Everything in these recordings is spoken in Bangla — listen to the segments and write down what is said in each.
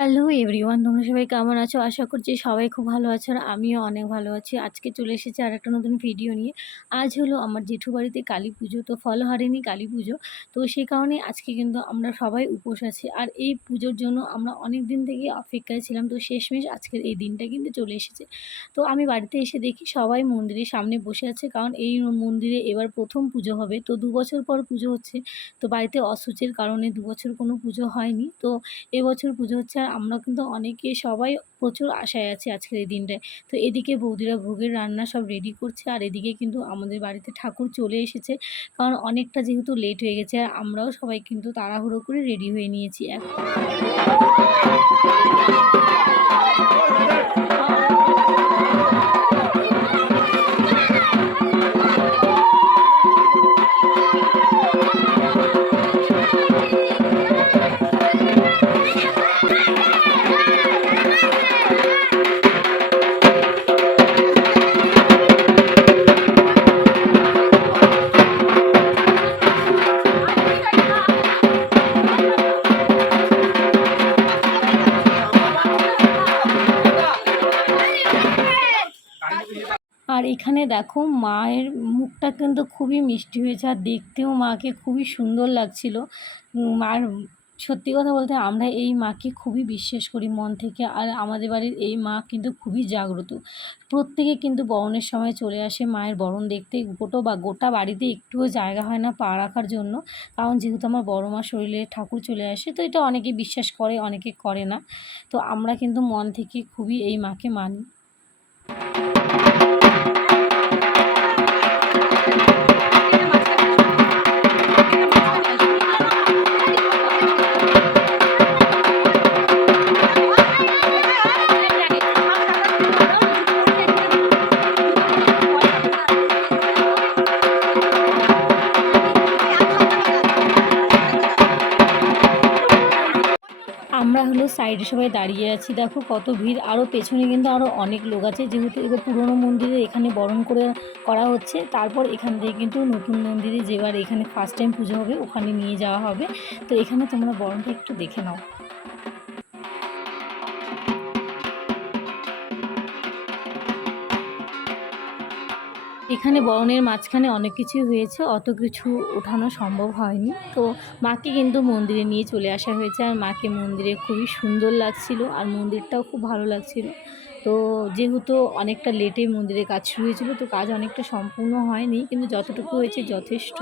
হ্যালো এভরিওয়ান তোমরা সবাই কেমন আছো? আশা করছি সবাই খুব ভালো আছো আর আমিও অনেক ভালো আছি। আজকে চলে এসেছি আর একটা নতুন ভিডিও নিয়ে। আজ হলো আমার জেঠু বাড়িতে কালী পুজো, তো ফলহারিণী কালী পুজো। তো সেই কারণে আজকে কিন্তু আমরা সবাই উপোস আছি। আর এই পুজোর জন্য আমরা অনেক দিন থেকেই অপেক্ষায় ছিলাম। তো শেষমেশ আজকের এই দিনটা কিন্তু চলে এসেছে। তো আমি বাড়িতে এসে দেখি সবাই মন্দিরের সামনে বসে আছে, কারণ এই মন্দিরে এবার প্রথম পুজো হবে। তো দু বছর পর পুজো হচ্ছে। তো বাড়িতে অসুচের কারণে দু বছর কোনো পুজো হয়নি। তো এবছর পুজো হচ্ছে আর আমরা কিন্তু অনেকে সবাই প্রচুর আশায় আছি আজকের এই দিনটায়। তো এদিকে বৌদিরা ভোগের রান্না সব রেডি করছে আর এদিকে কিন্তু আমাদের বাড়িতে ঠাকুর চলে এসেছে। কারণ অনেকটা যেহেতু লেট হয়ে গেছে, আর আমরাও সবাই কিন্তু তাড়াহুড়ো করে রেডি হয়ে নিয়েছি এখন। আর এখানে দেখো মায়ের মুখটা কিন্তু খুবই মিষ্টি হয়েছে আর দেখতেও মাকে খুবই সুন্দর লাগছিল। আর সত্যি কথা বলতে আমরা এই মাকে খুবই বিশ্বাস করি মন থেকে আর আমাদের বাড়ির এই মা কিন্তু খুবই জাগ্রত। প্রত্যেকে কিন্তু বরণের সময় চলে আসে মায়ের বরণ দেখতে। গোটো বা গোটা বাড়িতে একটুও জায়গা হয় না পা রাখার জন্য। কারণ যেহেতু আমার বড় মা শরীরে ঠাকুর চলে আসে, তো এটা অনেকে বিশ্বাস করে, অনেকে করে না। তো আমরা কিন্তু মন থেকে খুবই এই মাকে মানি। আমরা হলো সাইডে সবাই দাঁড়িয়ে আছি। দেখো কত ভিড়। আরও পেছনে কিন্তু আরও অনেক লোক আছে। যেহেতু এবার পুরনো মন্দিরে এখানে বরণ করে, করা হচ্ছে। তারপর এখান থেকে কিন্তু নতুন মন্দিরে যেবার এখানে ফার্স্ট টাইম পুজো হবে, ওখানে নিয়ে যাওয়া হবে। তো এখানে তোমরা বরণটা একটু দেখে নাও। এখানে বনের মাঝখানে অনেক কিছুই হয়েছে, অত কিছু ওঠানো সম্ভব হয়নি। তো মাকে কিন্তু মন্দিরে নিয়ে চলে আসা হয়েছে, আর মাকে মন্দিরে খুবই সুন্দর লাগছিল, আর মন্দিরটাও খুব ভালো লাগছিল। তো যেহেতু অনেকটা লেটে মন্দিরে কাজ শুরু হয়েছিল, তো কাজ অনেকটা সম্পূর্ণ হয়নি, কিন্তু যতটুকু হয়েছে যথেষ্ট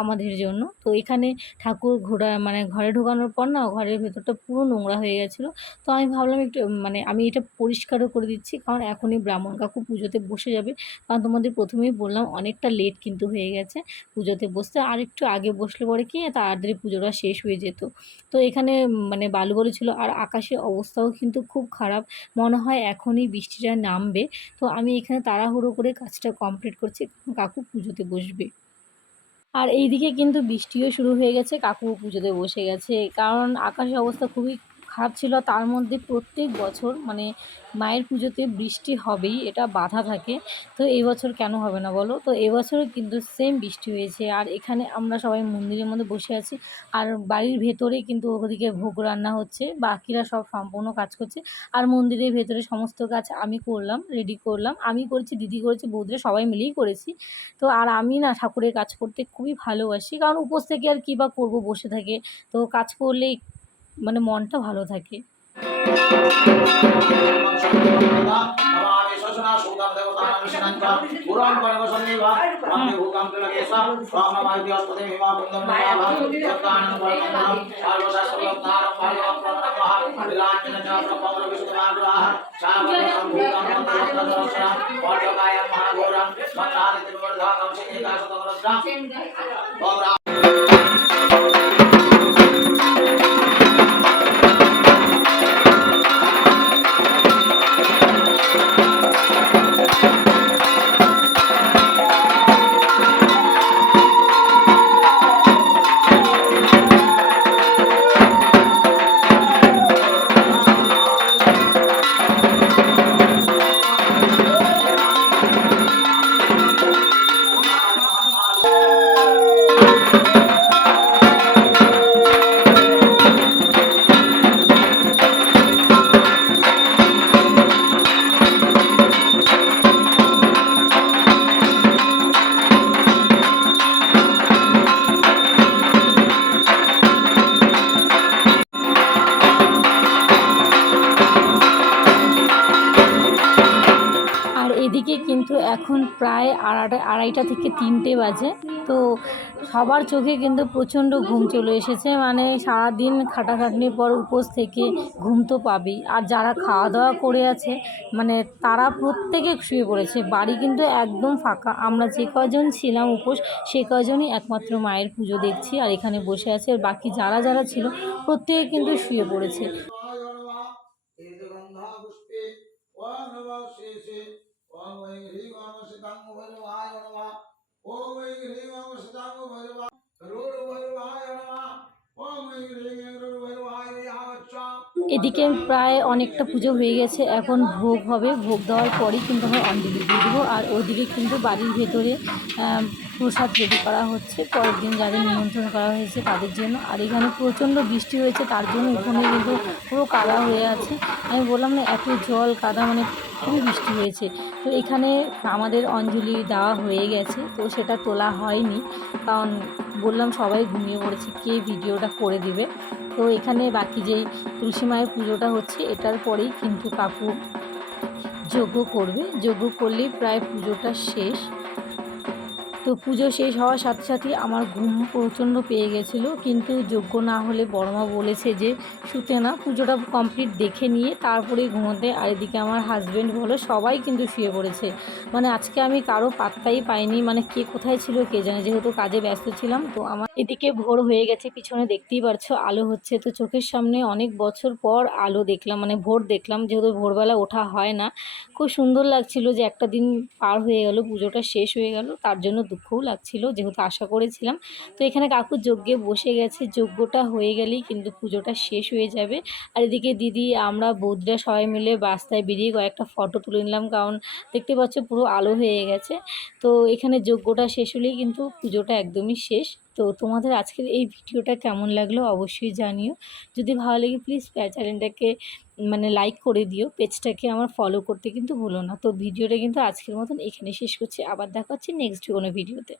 আমাদের জন্য। তো এখানে ঠাকুর ঘোরা মানে ঘরে ঢোকানোর পর না, ঘরের ভেতরটা পুরো নোংরা হয়ে গেছিল। তো আমি ভাবলাম একটু মানে আমি এটা পরিষ্কারও করে দিচ্ছি, কারণ এখনই ব্রাহ্মণ কাকু পুজোতে বসে যাবে। কারণ তোমাদের প্রথমেই বললাম, অনেকটা লেট কিন্তু হয়ে গেছে পুজোতে বসতে। আর একটু আগে বসলে পরে কি, তাড়াতাড়ি পুজোটা শেষ হয়ে যেত। তো এখানে মানে বালু বালু ছিল, আর আকাশের অবস্থাও কিন্তু খুব খারাপ। মনে হয় এখনই বৃষ্টিটা নামবে। তো আমি এখানে তাড়াহুড়ো করে কাজটা কমপ্লিট করছি কাকু পুজোতে বসবে। আর এইদিকে কিন্তু বৃষ্টিও শুরু হয়ে গেছে কাকু পুজোতে বসে গেছে। কারণ আকাশের অবস্থা খুবই খারাপ ছিল, তার মধ্যে প্রত্যেক বছর মানে মায়ের পুজোতে বৃষ্টি হবেই, এটা বাধা থাকে। তো এই বছর কেন হবে না বলো? তো এবছরও কিন্তু সেম বৃষ্টি হয়েছে। আর এখানে আমরা সবাই মন্দিরের মধ্যে বসে আছি। আর বাড়ির ভেতরে কিন্তু ওদিকে ভোগ রান্না হচ্ছে, বাকিরা সব সম্পূর্ণ কাজ করছে। আর মন্দিরের ভেতরে সমস্ত কাজ আমি করলাম রেডি করলাম। আমি করেছি, দিদি করেছি, বৌদিরা সবাই মিলেই করেছি। তো আর আমি না ঠাকুরের কাজ করতে খুবই ভালোবাসি। কারণ উপোস থেকে আর কী বা করব, বসে থাকে। তো কাজ করলে মানে মনটা ভালো থাকে। পুরাণ কিন্তু এখন প্রায় আড়াইটা আড়াইটা থেকে তিনটে বাজে। তো সবার চোখে কিন্তু প্রচণ্ড ঘুম চলে এসেছে। মানে সারাদিন খাটাখাটনির পর উপোস থেকে ঘুম তো পাবেই। আর যারা খাওয়া দাওয়া করে আছে মানে তারা প্রত্যেকে শুয়ে পড়েছে। বাড়ি কিন্তু একদম ফাঁকা। আমরা যে কজন ছিলাম উপোস, সে কজনই একমাত্র মায়ের পুজো দেখছি আর এখানে বসে আছে। বাকি যারা যারা ছিল, প্রত্যেকে কিন্তু শুয়ে পড়েছে পুষ্পে ওম নমঃ শেষে এদিকে প্রায় অনেকটা পুজো হয়ে গেছে, এখন ভোগ হবে, ভোগ দেওয়ার পরেই কিন্তু আমরা অঞ্জলি দিয়ে দেবো আর ওদিকে কিন্তু বাড়ির ভেতরে প্রসাদ রেডি করা হচ্ছে, পরের দিন যাদের নিমন্ত্রণ করা হয়েছে তাদের জন্য, আর এখানে প্রচণ্ড বৃষ্টি হয়েছে, তার জন্য উঠোনে কিন্তু পুরো কাদা হয়ে আছে। আমি বললাম না, এত জল কাদা মানে খুবই বৃষ্টি হয়েছে। তো এখানে আমাদের অঞ্জলি দেওয়া হয়ে গেছে, তো সেটা তোলা হয়নি। কারণ বললাম সবাই ঘুমিয়ে পড়েছে, কে ভিডিওটা করে দিবে? তো এখানে বাকি যেই তুলসী মায়ের পুজোটা হচ্ছে, এটার পরেই কিন্তু কাকু যজ্ঞ করবে। যজ্ঞ করলেই প্রায় পুজোটা শেষ। তো পুজো শেষ হওয়ার সাথে সাথে আমার ঘুম প্রচণ্ড পেয়ে গেছিল। কিন্তু যোগ্য না হলে বড়মা বলেছে যে শুতে না, পুজোটা কমপ্লিট দেখে নিয়ে তারপরে ঘুমোতে। আর এদিকে আমার হাজব্যান্ড বলো, সবাই কিন্তু শুয়ে পড়েছে। মানে আজকে আমি কারও পাত্তাই পাইনি। মানে কে কোথায় ছিল কে জানে, যেহেতু কাজে ব্যস্ত ছিলাম, তো আমার এদিকে ভোর হয়ে গেছে। পিছনে দেখতেই পারছ, আলো হচ্ছে। তো চোখের সামনে অনেক বছর পর আলো দেখলাম মানে ভোর দেখলাম, যেহেতু ভোরবেলা ওঠা হয় না। খুব সুন্দর লাগছিল যে একটা দিন পার হয়ে গেল, পুজোটা শেষ হয়ে গেল। তার জন্য দুঃখও লাগছিল, যেহেতু আশা করেছিলাম। তো এখানে কাকু যজ্ঞে বসে গেছে, যজ্ঞটা হয়ে গেলেই কিন্তু পুজোটা শেষ হয়ে যাবে। আর এদিকে দিদি, আমরা বৌদিরা সবাই মিলে বাস্তায় বেরিয়ে কয়েকটা ফটো তুলে নিলাম, কারণ দেখতে পাচ্ছ পুরো আলো হয়ে গেছে। তো এখানে যজ্ঞটা শেষ হলেই কিন্তু পুজোটা একদমই শেষ। তো তোমাদের আজকের এই ভিডিওটা কেমন লাগল অবশ্যই জানিও। যদি ভালো লাগে প্লিজ চ্যানেলটাকে মানে লাইক করে দিও। পেজটাকে আমার ফলো করতে কিন্তু ভুলো না। তো ভিডিওটা কিন্তু আজকের মতন এখানে শেষ করছি। আবার দেখা হচ্ছে নেক্সট কোনো ভিডিওতে